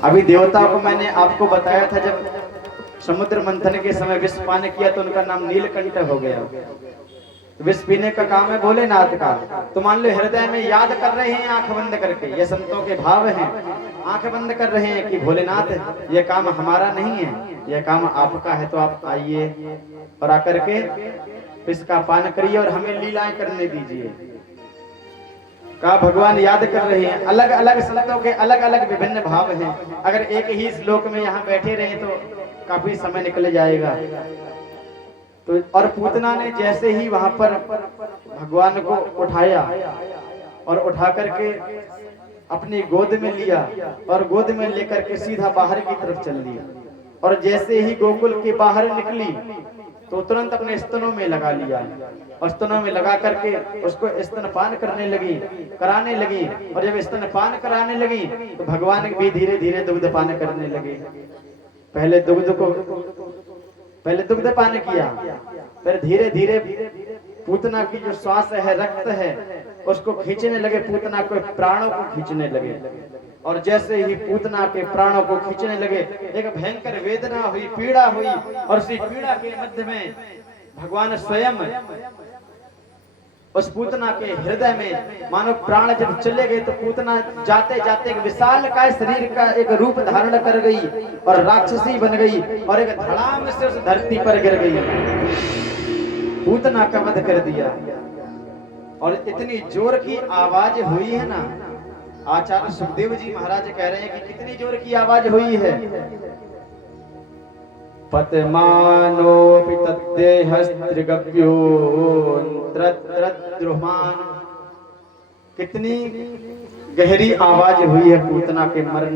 अभी देवताओं को मैंने आपको बताया था, जब समुद्र मंथन के समय विष पान किया तो उनका नाम नीलकंठ हो गया। विष पीने का काम है भोलेनाथ का। तो मान लो हृदय में याद कर रहे हैं आंख बंद करके, ये संतों के भाव हैं, आंख बंद कर रहे हैं कि भोलेनाथ ये काम हमारा नहीं है, यह काम आपका है, तो आप आइए और आकर के इसका पान करिए और हमें लीलाएं करने दीजिए। का भगवान याद कर रहे हैं। अलग अलग संतों के अलग अलग विभिन्न भाव हैं। अगर एक ही श्लोक में यहाँ बैठे रहे तो काफी समय निकल जाएगा। तो और पूतना ने जैसे ही वहां पर भगवान को उठाया और उठा करके अपनी गोद में लिया और गोद में लेकर के सीधा बाहर की तरफ चल दिया, और जैसे ही गोकुल के बाहर निकली तो तुरंत अपने स्तनों में लगा लिया और स्तनों में लगा करके उसको स्तनपान कराने लगी। और जब स्तनपान कराने लगी तो भगवान भी धीरे धीरे दुग्ध पान करने लगे। पहले दुग्ध पान किया, फिर धीरे धीरे पूतना की जो श्वास है, रक्त है, उसको खींचने लगे, पूतना के प्राणों को खींचने लगे। और जैसे ही पूतना के प्राणों को खींचने लगे एक भयंकर वेदना हुई, पीड़ा हुई, और उसी पीड़ा के मध्य में भगवान स्वयं उस पूतना के हृदय में मानो प्राण जब चले गए तो पूतना जाते जाते एक विशाल काय शरीर का एक रूप धारण कर गई और राक्षसी बन गई और एक धड़ाम से उस धरती पर गिर गई। पूतना का वध कर दिया और इतनी जोर की आवाज हुई है ना, आचार्य सुखदेव जी महाराज कह रहे हैं कि कितनी जोर की आवाज हुई है। पतमानोऽपि तद्देहस्त्रिगभ्यो द्रुमान, कितनी गहरी आवाज हुई है पूतना के मरने